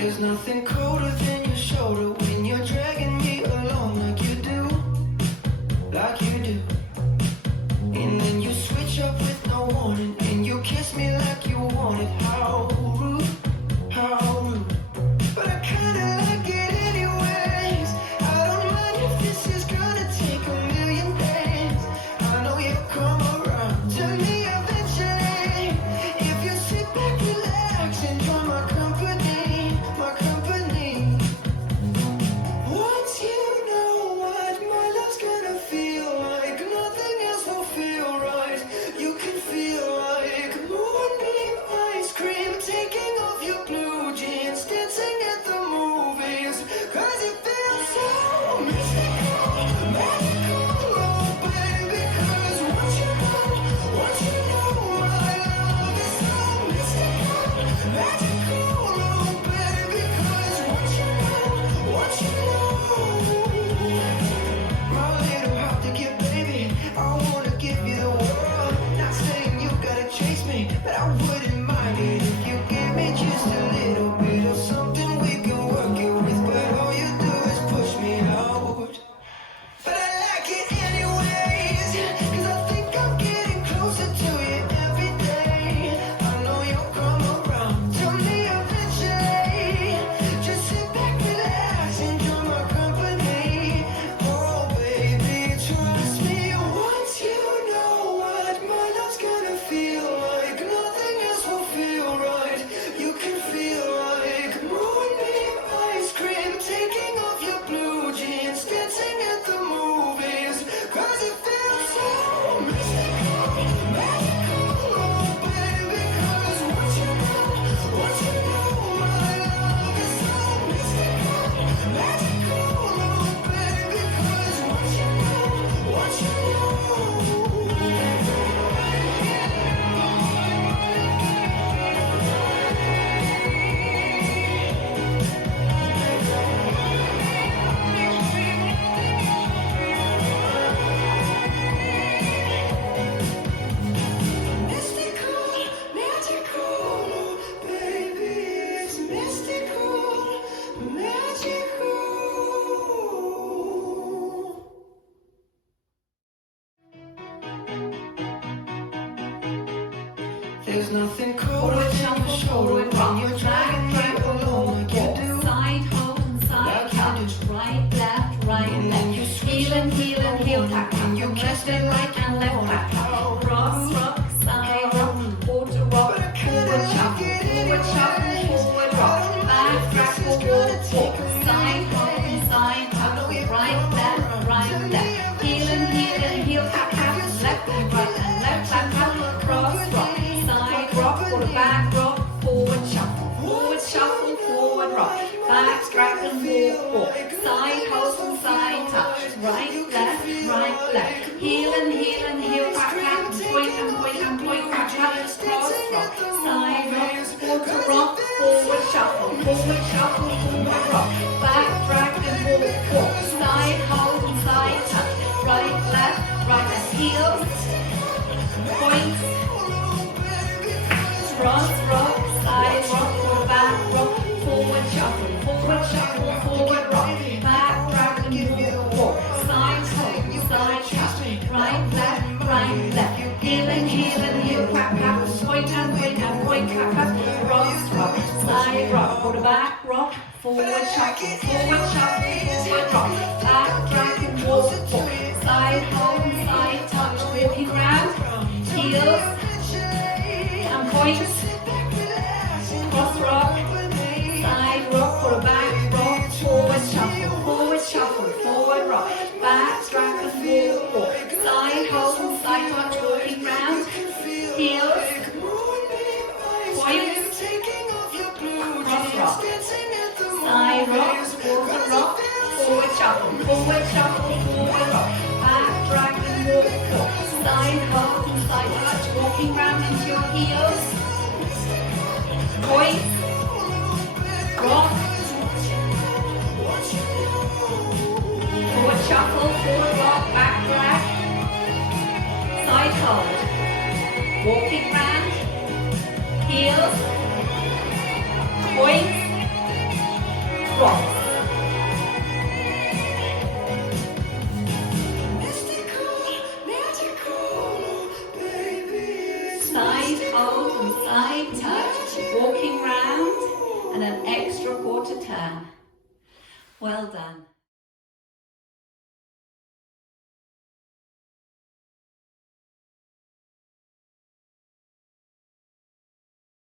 There's nothing colder than your shoulder when you're dragging me along like you do, like you do. And then you switch up with no warning, and you kiss me like you want it. How rude, how rude. But I kinda like it anyways. I don't mind if this is gonna take a million days. I know you'll come around to me eventually. If you sit back, relax, enjoy my company, my company. Once you know what my love's gonna feel like, nothing else will feel right. You can feel like moonbeam ice cream, taking off your blue jeans, dancing at the movies. 'Cause it feels so mystical, magical, oh baby. 'Cause once you know my love is so mystical, magical, oh baby. 'Cause once you know my little heart to give, baby, I wanna give you the world. Not saying you gotta chase me, but I wouldn't mind it if you give me just a little bit of something we can work it with. But all you do is push me out. But I like it anyways, 'cause I think I'm getting closer to you every day. I know you'll come around to me eventually. Just sit back, relax, enjoy my company. Oh baby, trust me. Once you know what my love's gonna feel like, nothing else will feel right. You can feel like moonbeam ice cream, taking off your blue jeans, dancing at the movies. 'Cause it feels so mystical, magical, oh baby. 'Cause once you know my love is so mystical, magical, oh baby. 'Cause once you know mystical, magical, baby, it's mystical, magical. There's nothing colder than your shoulder when you're dragging me along like you do. Side hold and side touch, right, left, heel and heel, tap, tap, you left and right and left, tap, tap, cross, rock, side rock, quarter rock, forward shuffle, forward rock, back, track, forward, walk, side hold and side touch, right, left, heel and heel, tap, tap, left and right and left, tap, tap, cross, rock, side rock, quarter back rock, forward shuffle, forward rock, back, track and walk, side hold and side touch, right, left, heel and heel, tap, tap, point, tap, tap, cross rock, side rock, quarter rock, forward shuffle, forward rock, back, track and walk, side hold and side touch, right, left, heel, point, cross rock, side rock, quarter back rock, forward shuffle, forward rock, back, track and walk, side hold, side touch, right, left, heel and heel, tap, tap, point, tap, tap, cross rock, side rock, quarter back rock, forward shuffle, forward rock, back, track and walk, side hold, side touch, walking round, heels and points, cross rock, side rock, quarter back rock, forward shuffle, forward rock, back, track and walk, side hold and side touch, walking round, heels, points, cross rock, side rock, quarter rock, forward shuffle, forward rock, back, track and walk, side hold and side touch, walking round into your heels, points, rock, forward shuffle, forward rock, back drag, side hold, walking round, heels, points, cross. Side hold and side touch, walking round, and an extra quarter turn. Well done.